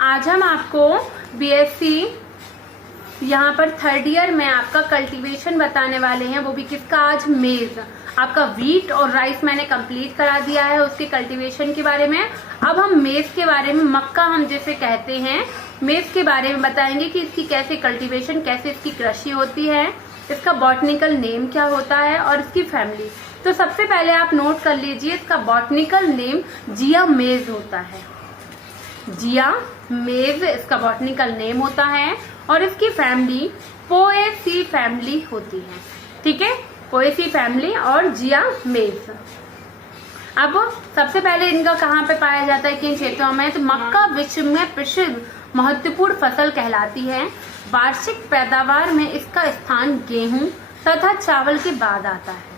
आज हम आपको बीएससी यहाँ पर थर्ड ईयर में आपका कल्टीवेशन बताने वाले हैं, वो भी किसका, आज मेज। आपका वीट और राइस मैंने कंप्लीट करा दिया है उसके कल्टीवेशन के बारे में। अब हम मेज के बारे में, मक्का हम जैसे कहते हैं, मेज के बारे में बताएंगे कि इसकी कैसे कल्टीवेशन, कैसे इसकी कृषि होती है, इसका बॉटनिकल नेम क्या होता है और इसकी फैमिली। तो सबसे पहले आप नोट कर लीजिए, इसका बॉटनिकल नेम जिया मेज होता है। जिया मेज इसका बॉटनिकल नेम होता है और इसकी फैमिली पोएसी फैमिली होती है। ठीक है, पोएसी फैमिली और जिया मेज। अब सबसे पहले इनका कहाँ पे पाया जाता है, किन क्षेत्रों में, तो मक्का विश्व में प्रसिद्ध महत्वपूर्ण फसल कहलाती है। वार्षिक पैदावार में इसका स्थान गेहूं तथा चावल के बाद आता है।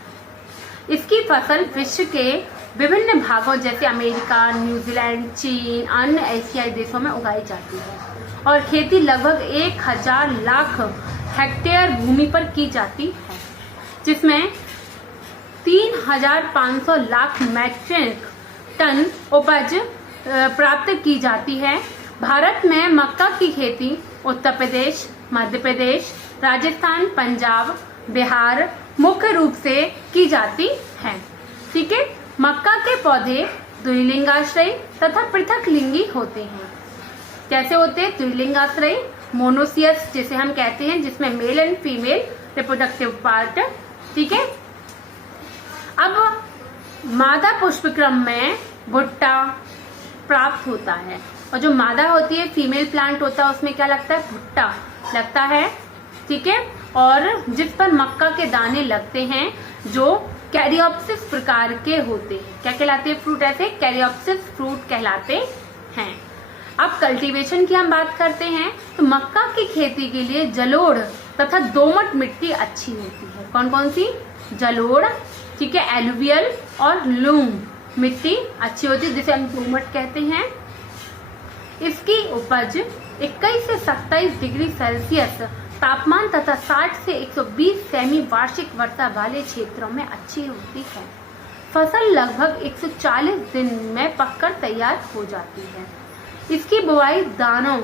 इसकी फसल विश्व के विभिन्न भागों जैसे अमेरिका, न्यूजीलैंड, चीन, अन्य एशियाई देशों में उगाई जाती है और खेती लगभग 1000 लाख हेक्टेयर भूमि पर की जाती है, जिसमें 3500 लाख मैट्रिक टन उपज प्राप्त की जाती है। भारत में मक्का की खेती उत्तर प्रदेश, मध्य प्रदेश, राजस्थान, पंजाब, बिहार मुख्य रूप से की जाती है। ठीक है, मक्का के पौधे द्विलिंगाश्रयी तथा पृथक लिंगी होते हैं। कैसे होते हैं, द्विलिंगाश्रयी, मोनोसियस जिसे हम कहते हैं, जिसमें male and female reproductive part. ठीक है, अब मादा पुष्पक्रम में भुट्टा प्राप्त होता है और जो मादा होती है, फीमेल प्लांट होता है, उसमें क्या लगता है, भुट्टा लगता है। ठीक है, और जिस पर मक्का के दाने लगते हैं जो कैरियोप्सिस प्रकार के होते हैं। क्या कहलाते हैं फ्रूट, ऐसे कैरियोप्सिस फ्रूट कहलाते हैं। अब कल्टीवेशन की हम बात करते हैं तो मक्का की खेती के लिए जलोढ़ तथा दोमट मिट्टी अच्छी होती है। कौन कौन सी, जलोढ़, ठीक है, एलुवियल और लूम मिट्टी अच्छी होती है, जिसे हम दोमट कहते हैं। इसकी उपज 21 से 27 डिग्री सेल्सियस तापमान तथा 60 से 120 सेमी वार्षिक वर्षा वाले क्षेत्रों में अच्छी होती है। फसल लगभग 140 दिन में पककर तैयार हो जाती है। इसकी बुआई दानों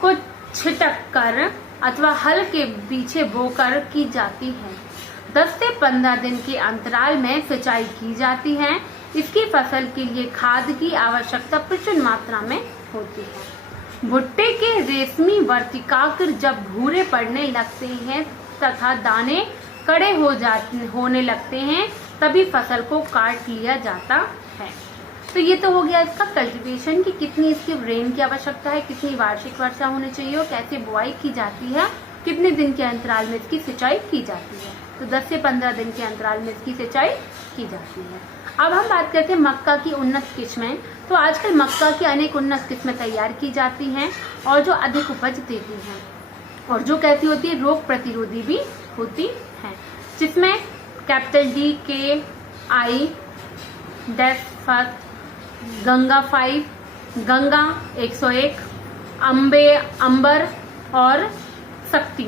को छिटक कर अथवा हल के पीछे बोकर की जाती है। 10 से 15 दिन के अंतराल में सिंचाई की जाती है। इसकी फसल के लिए खाद की आवश्यकता प्रचुर मात्रा में होती है। भुट्टे के रेशमी वर्तिकाग्र जब भूरे पड़ने लगते हैं तथा दाने कड़े होने लगते हैं, तभी फसल को काट लिया जाता है। तो ये तो हो गया इसका कल्टीवेशन की कितनी इसकी रेन की आवश्यकता है, कितनी वार्षिक वर्षा होनी चाहिए और कैसे बुआई की जाती है, कितने दिन के अंतराल में इसकी सिंचाई की जाती है। तो 10 से 15 दिन के अंतराल में इसकी सिंचाई की जाती है। अब हम बात करते हैं मक्का की उन्नत किस्में। तो आजकल मक्का की अनेक उन्नत किस्में तैयार की जाती हैं और जो अधिक उपज देती हैं और जो कैसी होती है, रोग प्रतिरोधी भी होती हैं, जिसमें कैपिटल DKI, डेस्फत, गंगा 5, गंगा 101, अंबर और शक्ति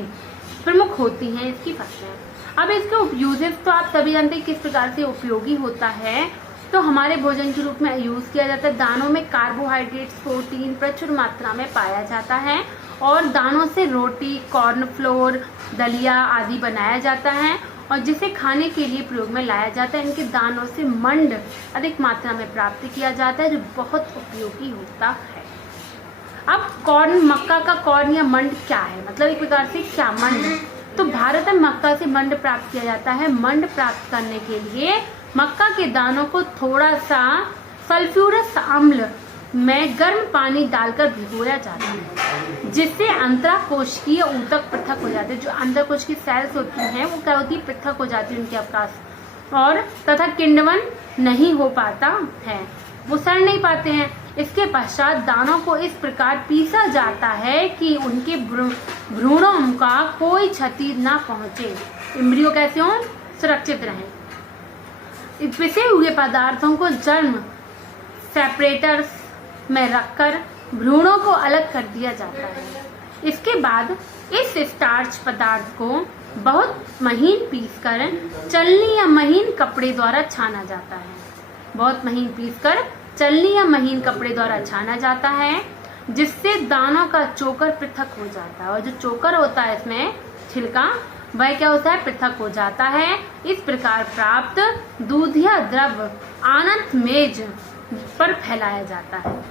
प्रमुख होती हैं इसकी फसलें। अब इसके यूजेस तो आप सभी जानते हैं किस प्रकार से उपयोगी होता है। तो हमारे भोजन के रूप में यूज किया जाता है। दानों में कार्बोहाइड्रेट्स, प्रोटीन प्रचुर मात्रा में पाया जाता है और दानों से रोटी, कॉर्नफ्लोर, दलिया आदि बनाया जाता है और जिसे खाने के लिए प्रयोग में लाया जाता है। इनके दानों से मंड अधिक मात्रा में प्राप्त किया जाता है, जो बहुत उपयोगी होता है। अब कॉर्न, मक्का का कॉर्न या मंड क्या है, मतलब एक प्रकार से क्या मंड, तो भारत में मक्का से मंड प्राप्त किया जाता है। मंड प्राप्त करने के लिए मक्का के दानों को थोड़ा सा सल्फ्यूरस अम्ल में गर्म पानी डालकर भिगोया जाता है, जिससे अंतराकोशिकीय ऊतक पृथक हो जाते हैं। जो अंतरकोश की सेल्स होती हैं वो क्या होती है, पृथक हो जाती है उनके अवकाश, और तथा किण्वन नहीं हो पाता है, वो सड़ नहीं पाते हैं। इसके पश्चात दानों को इस प्रकार पीसा जाता है कि उनके भ्रूणों का कोई क्षति ना पहुंचे, इम्ब्रियो कैसे हो, सुरक्षित रहें। पिसे हुए पदार्थों को जर्म सेपरेटर्स में रखकर भ्रूणों को अलग कर दिया जाता है। इसके बाद इस स्टार्च पदार्थ को बहुत महीन पीसकर चलनी या महीन कपड़े द्वारा छाना जाता है। बहुत महीन पीसकर चलनी या महीन कपड़े द्वारा छाना जाता है। जिससे दानों का चोकर पृथक हो जाता है, और जो चोकर होता है इसमें छिलका वह क्या होता है, पृथक हो जाता है। इस प्रकार प्राप्त दूधिया द्रव आनंद मेज पर फैलाया जाता है,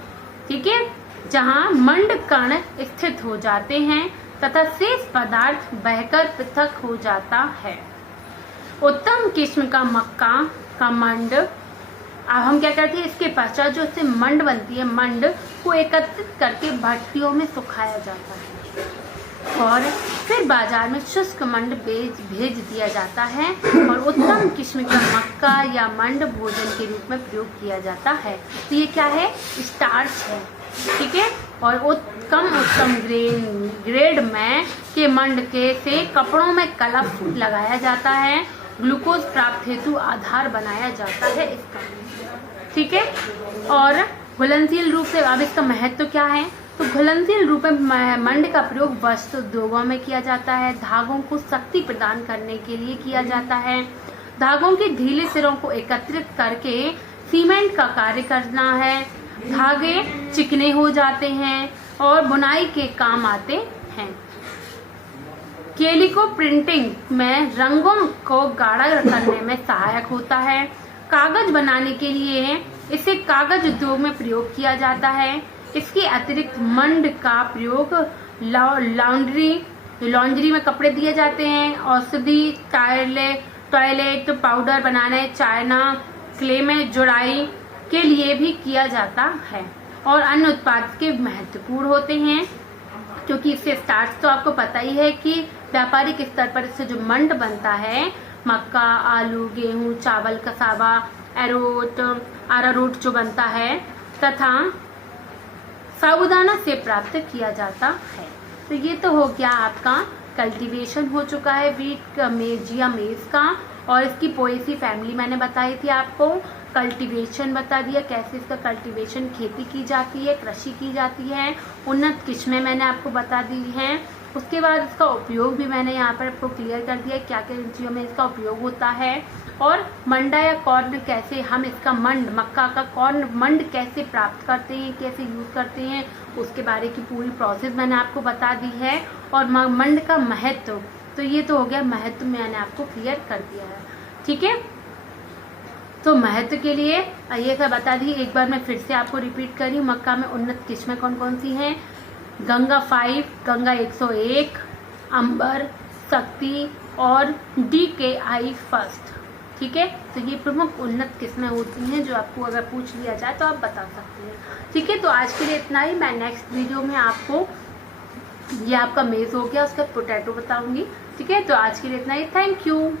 ठीक है, जहां मंड कण स्थित हो जाते हैं तथा शेष पदार्थ बहकर पृथक हो जाता है। उत्तम किस्म का मक्का का मंड, अब हम क्या करते हैं, इसके पश्चात जो इससे मंड बनती है, मंड को एकत्रित करके भट्टियों में सुखाया जाता है और फिर बाजार में शुष्क मंड भेज दिया जाता है और उत्तम किस्म का मक्का या मंड भोजन के रूप में प्रयोग किया जाता है। तो ये क्या है, स्टार्च है, ठीक है। और उत्तम ग्रेड में के मंड के से कपड़ों में कलफ लगाया जाता है, ग्लूकोज प्राप्त हेतु आधार बनाया जाता है इसका, ठीक है। और घुलनशील रूप से, अब इसका महत्व क्या है, तो घुलनशील रूप में मंड का प्रयोग वस्त्र उद्योगों में किया जाता है, धागों को शक्ति प्रदान करने के लिए किया जाता है, धागों के ढीले सिरों को एकत्रित करके सीमेंट का कार्य करना है, धागे चिकने हो जाते हैं और बुनाई के काम आते हैं। कैलिको प्रिंटिंग में रंगों को गाढ़ा करने में सहायक होता है। कागज बनाने के लिए इसे कागज उद्योग में प्रयोग किया जाता है। इसके अतिरिक्त मंड का प्रयोग लॉन्ड्री में कपड़े दिए जाते हैं, औषधि, टॉयलेट पाउडर बनाने, चाइना क्ले में जुड़ाई के लिए भी किया जाता है और अन्य उत्पाद के महत्वपूर्ण होते हैं, क्योंकि इससे स्टार्च तो आपको पता ही है कि व्यापारिक स्तर पर इससे जो मंड बनता है, मक्का, आलू, गेहूं, चावल, कसावा, अरारोट जो बनता है तथा साबूदाना से प्राप्त किया जाता है। तो ये तो हो गया आपका कल्टीवेशन हो चुका है वीट मेज या मेज का, और इसकी पोएसी फैमिली मैंने बताई थी आपको, कल्टीवेशन बता दिया कैसे इसका कल्टीवेशन, खेती की जाती है, कृषि की जाती है, उन्नत किस्में मैंने आपको बता दी हैं। उसके बाद इसका उपयोग भी मैंने यहाँ पर आपको क्लियर कर दिया क्या क्या चीज़ों में इसका उपयोग होता है, और मंडा या कॉर्न कैसे हम इसका मंड, मक्का का कॉर्न मंड कैसे प्राप्त करते हैं, कैसे यूज करते हैं, उसके बारे की पूरी प्रोसेस मैंने आपको बता दी है। और मंड का महत्व, तो ये तो हो गया महत्व मैंने आपको क्लियर कर दिया है, ठीक है। तो महत्व के लिए ये सब बता दी, एक बार मैं फिर से आपको रिपीट कर रही हूँ। मक्का में उन्नत किस्में कौन कौन सी हैं, गंगा 5, गंगा 101, अंबर, शक्ति और DKI फर्स्ट, ठीक है। तो ये प्रमुख उन्नत किस्में होती हैं जो आपको अगर पूछ लिया जाए तो आप बता सकते हैं, ठीक है। तो आज के लिए इतना ही। मैं नेक्स्ट वीडियो में आपको, ये आपका मेज हो गया, उसका पोटैटो बताऊंगी, ठीक है। तो आज के लिए इतना ही। Thank you.